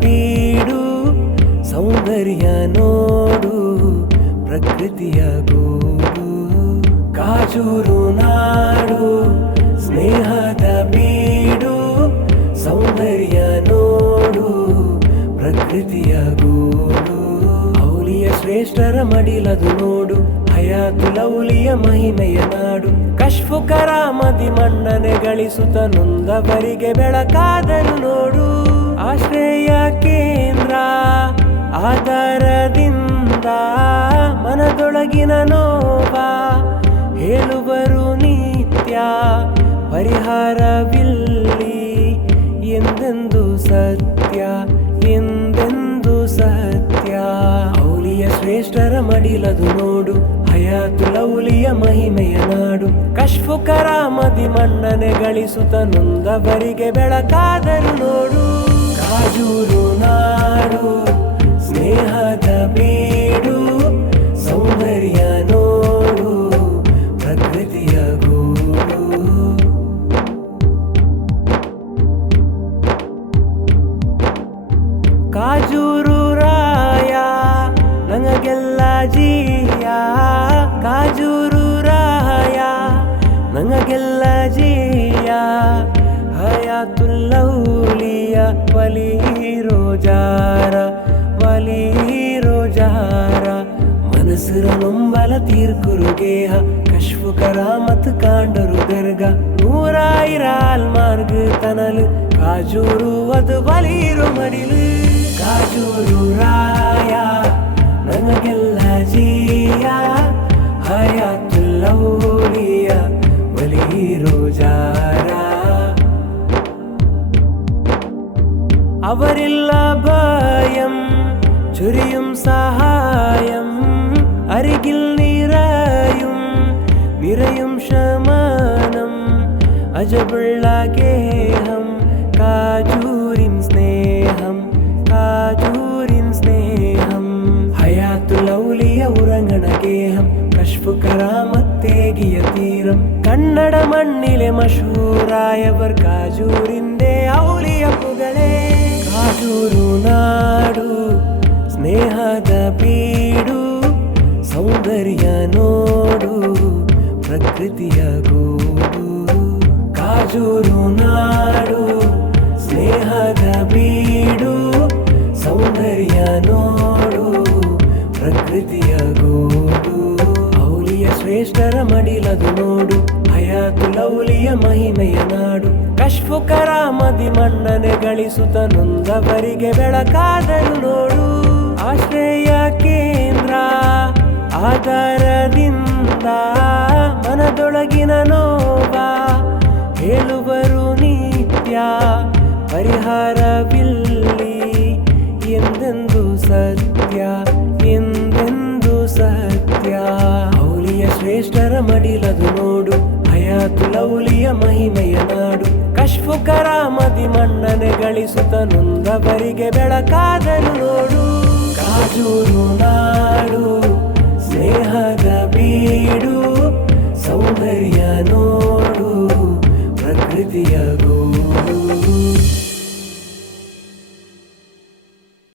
ಬೀಡು ಸೌಂದರ್ಯ ನೋಡು ಪ್ರಕೃತಿಯ ಗೂಡು ಕಾಜೂರು ನಾಡು ಸ್ನೇಹದ ಬೀಡು ಸೌಂದರ್ಯ ನೋಡು ಪ್ರಕೃತಿಯ ಗೂಡು ಔಲಿಯ ಶ್ರೇಷ್ಠರ ಮಡಿಲದು ನೋಡು ಹಯಾತು ಲೌಲಿಯ ಮಹಿಮೆಯ ನಾಡು ಕಶ್ಫು ಕರಾಮತಿ ಮನ್ನಣೆ ಗಳಿಸುತ್ತ ನೊಂದವರಿಗೆ ಬೆಳಕಾದರು ನೋಡು ಆಶ್ರಯ ಕೇಂದ್ರ ಆಧಾರದಿಂದ ಮನದೊಳಗಿನ ನೋವ ಹೇಳುವರು ನಿತ್ಯ ಪರಿಹಾರವಿಲ್ಲಿ ಎಂದೆಂದು ಸತ್ಯ ಎಂದೆಂದು ಸತ್ಯ ಔಲಿಯ ಶ್ರೇಷ್ಠರ ಮಡಿಲದು ನೋಡು ಹಯಾತು ಲೌಲಿಯ ಮಹಿಮೆಯ ನಾಡು ಕಶ್ಫು ಕರಾಮತಿ ಮನ್ನಣೆ ಗಳಿಸುತ್ತ ನೊಂದವರಿಗೆ ಬೆಳಕಾದರು ನೋಡು ಕಾಜೂರು ನಾಡು ಸ್ನೇಹದ ಬೀಡು ಸೌಂದರ್ಯ ನೋಡು ಪ್ರಕೃತಿಯ ಗೂಡು ಕಾಜೂರು ರಾಯ ನಂಗೆಲ್ಲ ಜೀಯ ಕಾಜೂರು ರಾಯ ನಂಗೆಲ್ಲ ಜೀಯ ಹಯಾತುಲ್ಲೌಲಿಯ ವಲಿ ರೋಜಾರ ಮನಸ್ಸರ ನೊಂಬಲ ತೀರ್ಕುರುಗೇಹ ಕಶ್ಫು ಕರಾಮತ್ ಕಾಂಡರು ದರ್ಗ ನೂರಾಯಿರಾಲ್ ಮಾರ್ಗ ತನಲು ಕಾಜೂರು ಅದು ಬಲೀರು ಮಡಿಲು ಕಾಜೂರು ರಾಯ ನನಗೆಲ್ಲ ಜೀಯ ಹಯಾತುಲ್ಲೌಲಿಯ ವಲಿ ರೋಜಾರ അവരില്ല ഭയം ചൊരിയും സഹായം അരികിൽ നിറയും ശമനം അജബുള്ള ഗേഹം കാജൂരിൻ സ്നേഹം ഹയാത്തുലൗലിയ ഉറങ്ങണ ഗേഹം കശ്ഫു കറാമത്തേകിയ തീരം കന്നഡ മണ്ണിലെ മഷൂറായവർ കാജൂരിന്റെ ഔലിയ പുകളെ ಕಾಜೂರು ನಾಡು ಸ್ನೇಹದ ಬೀಡು ಸೌಂದರ್ಯ ನೋಡು ಪ್ರಕೃತಿಯ ಗೂಡು ಕಾಜೂರು ನಾಡು ಸ್ನೇಹದ ಬೀಡು ಸೌಂದರ್ಯ ನೋಡು ಪ್ರಕೃತಿಯ ಗೂಡು ಔಲಿಯ ಶ್ರೇಷ್ಠರ ಮಡಿಲದು ನೋಡು ಹಯಾತು ಲೌಲಿಯ ಮಹಿಮೆಯ ನಾಡು ಕಶ್ಫು ಕರಾಮತಿ ಮನ್ನಣೆ ಗಳಿಸುತ್ತ ನೊಂದವರಿಗೆ ಬೆಳಕಾದರು ನೋಡು ಆಶ್ರಯ ಕೇಂದ್ರ ಆಧಾರದಿಂದ ಮನದೊಳಗಿನ ನೋವ ಹೇಳುವರು ನಿತ್ಯ ಪರಿಹಾರವಿಲ್ಲಿ ಎಂದೆಂದು ಸತ್ಯ ಎಂದೆಂದು ಸತ್ಯ ಔಲಿಯ ಶ್ರೇಷ್ಠರ ಮಡಿಲದು ನೋಡು ಹಯಾತು ಲೌಲಿಯ ಮಹಿಮೆಯ ನಾಡು ಕಶ್ಫು ಕರಾಮತಿ ಮನ್ನಣೆ ಗಳಿಸುತ್ತ ನೊಂದವರಿಗೆ ಬೆಳಕಾದರು ನೋಡು